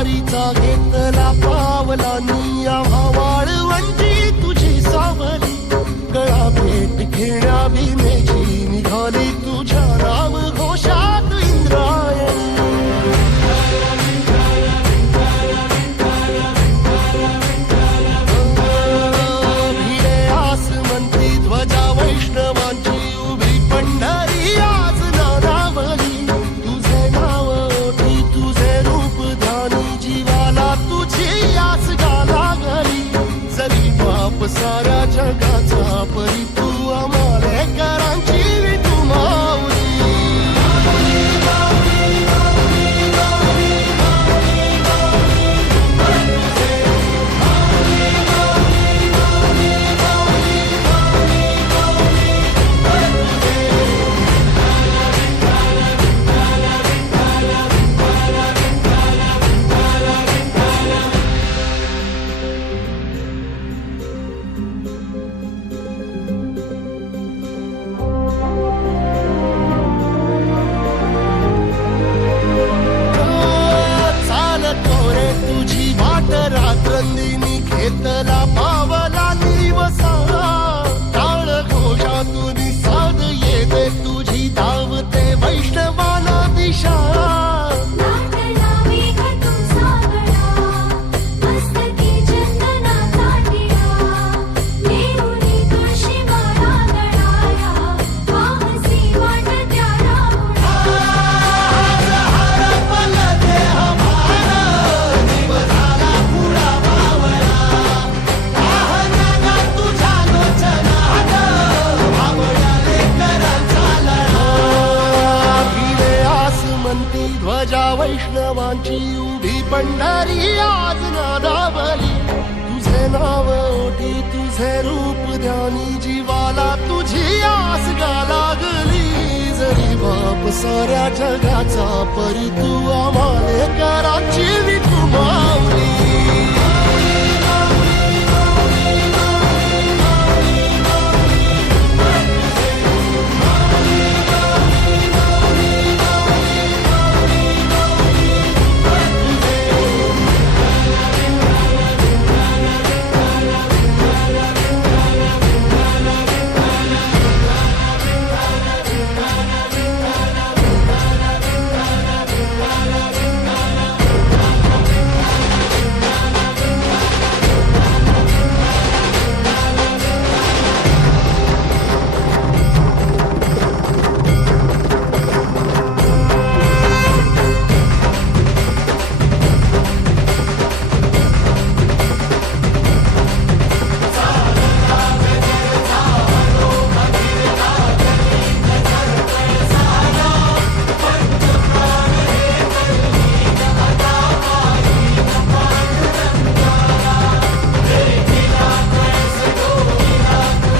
वारीचा घेतला पावलांनी आम्हा वाळवंटी तुझी सावली गळा भेट घेण्या भीमेची निघाली तुझ्या नाम घोषात इंद्रायणी भिडे आसमंती ध्वजा वैष्णवांची उभी पंढरी आज नानावली तुझे नाव ओठी तुझे रूप ध्यानी जीवाला तुझी आस गाला गली जरी बाप साऱ्या जगाचा परी तू आम्हाले करांची विठू माऊली रात्रंदिनी घेतला पावला निवसा टाळ घोषातून साध येते तुझी धावते वैष्णवाला दिशा ध्वजा वैष्णवांची उभी पंढरी आज नादावली तुझे नाव ओठी तुझे रूप ध्यानी जीवाला तुझी आस गा लागली जरी बाप साऱ्या जगाचा परी तू आम्हाले कराची विठू